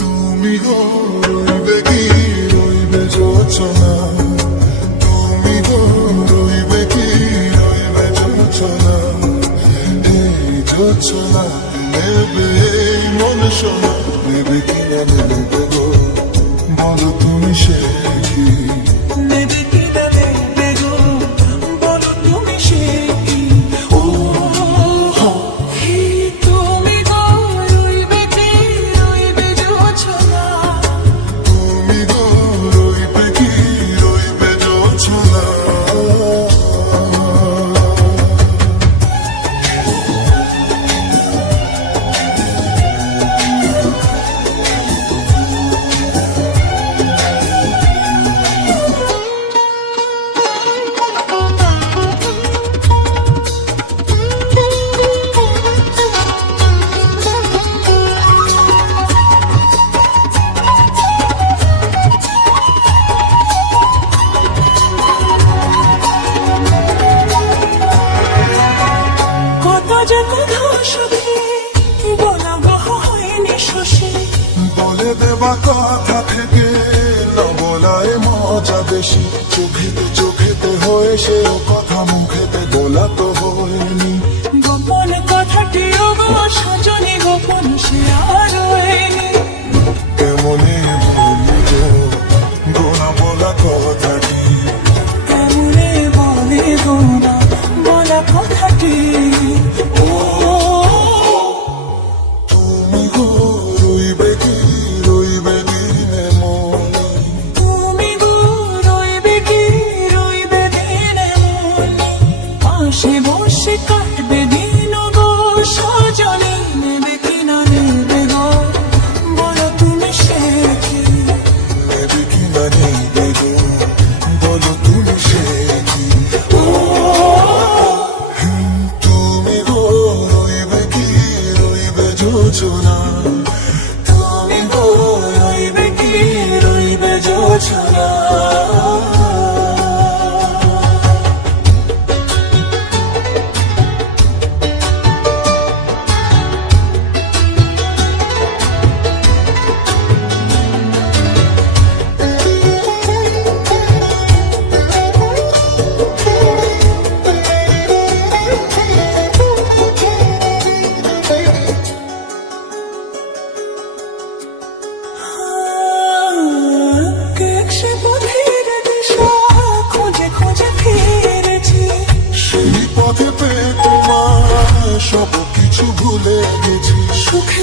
তুমি গো রইবে কি রইবে যোচনা, তুমি গো রইবে কি রইবে যোচনা, এই যোচনা নেবে এই মন সোনা, নেবে কি না নেবে গো বলো তুমি সে কি, নেবে কি না নেবে গো বলো তুমি সে কি। ও তুমি গো রইবে কি রইবে যোছনা, তুমি গো রইবে কি রইবে যোচনা। বলে দেবা কথা থেকে না বলায় মজা বেশি, চোখেতে চোখেতে হয়ে সে কথা মুখেতে বলা তো হয়নি। গোপন কথাটিও গো সজনী গোপন সে আর হয়নি। কেমনে বলি গো গোনা বলা কথাটি, কেমনে বলে গো না বলা কথাটি। তুমি গো রইবে কি রইবে দিনে মনে, তুমি গো রইবে কি রইবে দিনে মনে, পাশে বসে কাটবে দিন গো সজনী, নেবে কি না নেবে গো বলো তুমি সে কি, নেবে কি না নেবে গো বলো তুমি সে কি। তুমি গো রইবে কি রইবে যোচনা, তুমি গো রইবে কি রইবে যোছনা। সেই পথে পেয়ে তোমার সব কিছু ভুলে গেছি, সুখে